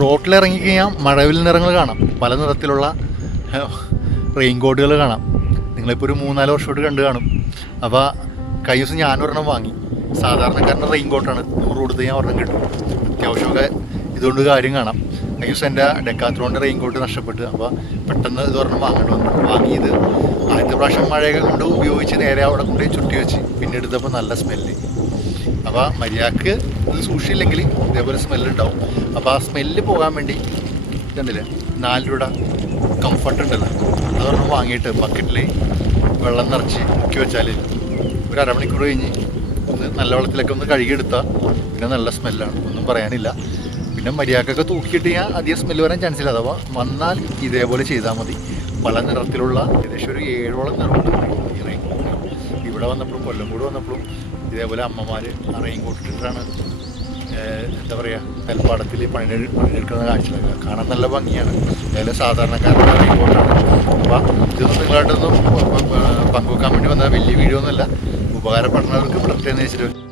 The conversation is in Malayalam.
റോട്ടിലിറങ്ങിക്കഴിഞ്ഞാൽ മഴവിൽ നിറങ്ങൾ കാണാം, പല നിറത്തിലുള്ള റെയിൻ കോട്ടുകൾ കാണാം. നിങ്ങളിപ്പോൾ ഒരു 3-4 വർഷമായിട്ട് കണ്ടു കാണും. അപ്പോൾ കഴിഞ്ഞ ദിവസം ഞാനൊരെണ്ണം വാങ്ങി. സാധാരണക്കാരൻ്റെ റെയിൻ കോട്ടാണ്, 100 കൊടുത്ത് ഞാൻ ഒരെണ്ണം കിട്ടും. അത്യാവശ്യമൊക്കെ ഇതുകൊണ്ട് കാര്യം കാണാം. കഴിഞ്ഞ ദിവസം എൻ്റെ ഡെക്കാത്ലോണിൻ്റെ റെയിൻ കോട്ട് നഷ്ടപ്പെട്ടു. അപ്പോൾ പെട്ടെന്ന് ഇതൊരെണ്ണം വാങ്ങേണ്ടി വന്നു. വാങ്ങിയത് ആദ്യത്തെ പ്രാവശ്യം മഴയൊക്കെ കൊണ്ട് ഉപയോഗിച്ച് നേരെ അവിടെ കൊണ്ട് ചുറ്റി വെച്ച്, പിന്നെ എടുത്തപ്പോൾ നല്ല സ്മെല്ല്. അപ്പോൾ മര്യാദക്ക് ഇത് സൂക്ഷിച്ചില്ലെങ്കിൽ ഇതേപോലെ സ്മെല്ലുണ്ടാവും. അപ്പോൾ ആ സ്മെല്ല് പോകാൻ വേണ്ടി കണ്ടില്ലേ 4 രൂപ കംഫർട്ട് ഉണ്ടല്ലോ, അതൊരെണ്ണം വാങ്ങിയിട്ട് ബക്കറ്റിൽ വെള്ളം നിറച്ച് മുക്കി വെച്ചാൽ ഒരു അരമണിക്കൂർ കഴിഞ്ഞ് ഒന്ന് നല്ല വെള്ളത്തിലൊക്കെ ഒന്ന് കഴുകിയെടുത്താൽ പിന്നെ നല്ല സ്മെല്ലാണ്, ഒന്നും പറയാനില്ല. പിന്നെ മര്യാദക്കൊക്കെ തൂക്കിയിട്ട് ഞാൻ അധികം സ്മെല്ല് വരാൻ ചാൻസ് ഇല്ല. അഥവാ വന്നാൽ ഇതേപോലെ ചെയ്താൽ മതി. പല നിറത്തിലുള്ള ഏകദേശം ഒരു 7ഓളം നിറമുണ്ട് ഈ റെയിൻ കോട്ട്. ഇവിടെ വന്നപ്പോഴും കൊല്ലംകോട് വന്നപ്പോഴും ഇതേപോലെ അമ്മമാർ ആ റെയിൻ കോട്ട് ഇട്ടിട്ടാണ് എന്താ പറയുക നെൽപ്പാടത്തിൽ പണിയെടുക്കുന്ന കാഴ്ചകളൊക്കെ കാണാൻ നല്ല ഭംഗിയാണ്. അതിൽ സാധാരണക്കാരുടെ റെയിൻ കോട്ടാണ്. അപ്പോൾ ഇതൊന്നും നിങ്ങളായിട്ടൊന്നും പങ്കുവെക്കാൻ വേണ്ടി വന്ന വലിയ വീഡിയോ ഒന്നുമല്ല, ഉപകാരപ്പെടുന്നവർക്ക് പെട്ടെന്ന് വെച്ചിട്ട്